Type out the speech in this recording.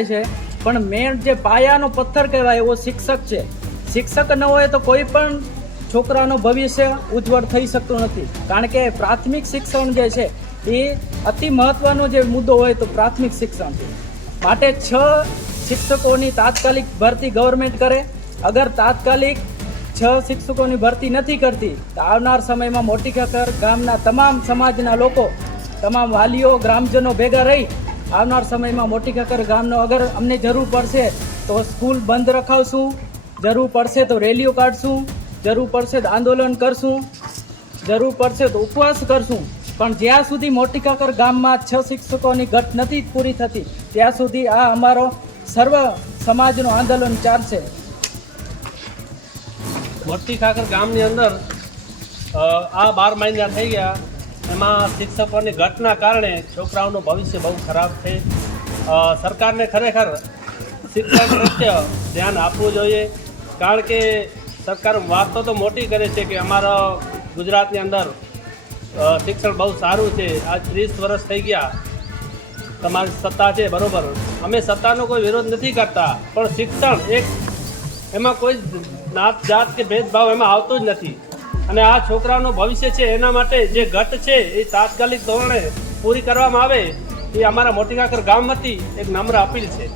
છે પણ મેન જે પાયાનો પથ્થર કહેવાય એવો શિક્ષક છે. શિક્ષક ન હોય તો કોઈ પણ છોકરાનું ભવિષ્ય ઉજ્જવળ થઈ શકતું નથી. કારણ કે પ્રાથમિક શિક્ષણ જે છે એ અતિ મહત્વનો જે મુદ્દો હોય તો પ્રાથમિક શિક્ષણ છે. માટે 6 શિક્ષકોની તાત્કાલિક ભરતી ગવર્મેન્ટ કરે. અગર તાત્કાલિક 6 શિક્ષકોની ભરતી નથી કરતી તો આવનાર સમયમાં મોટી ખાખર ગામના તમામ સમાજના લોકો, તમામ વાલીઓ, ગ્રામજનો ભેગા રહી આવનાર સમયમાં મોટી ખાખર ગામનો અગર અમને જરૂર પડશે તો સ્કૂલ બંધ રખાવશું, જરૂર પડશે તો રેલીઓ કાઢશું, જરૂર પડશે તો આંદોલન કરશું, જરૂર પડશે તો ઉપવાસ કરશું. પણ જ્યાં સુધી મોટી ખાખર ગામમાં 6 શિક્ષકોની ઘટ નથી પૂરી થતી ત્યાં સુધી આ અમારો સર્વ સમાજનું આંદોલન ચાલશે. મોટી ખાખર ગામની અંદર આ 12 મહિના થઈ ગયા, એમાં શિક્ષકોની ઘટના કારણે છોકરાઓનું ભવિષ્ય બહુ ખરાબ છે. સરકારને ખરેખર શિક્ષણ પ્રત્યે ધ્યાન આપવું જોઈએ. કારણ કે સરકાર વાતો તો મોટી કરે છે કે અમારા ગુજરાતની અંદર શિક્ષણ બહુ સારું છે. આજ 30 વર્ષ થઈ ગયા તમારી સત્તા છે, બરાબર. અમે સત્તાનો કોઈ વિરોધ નથી કરતા, પણ શિક્ષણ એક એમાં કોઈ નાત જાત કે ભેદભાવ એમાં આવતો જ નથી. અને આ છોકરાઓનું ભવિષ્ય છે એના માટે જે ઘટ છે એ તાત્કાલિક ધોરણે પૂરી કરવામાં આવે એ અમારા મોટી ખાખર ગામ વતી એક નમ્ર અપીલ છે.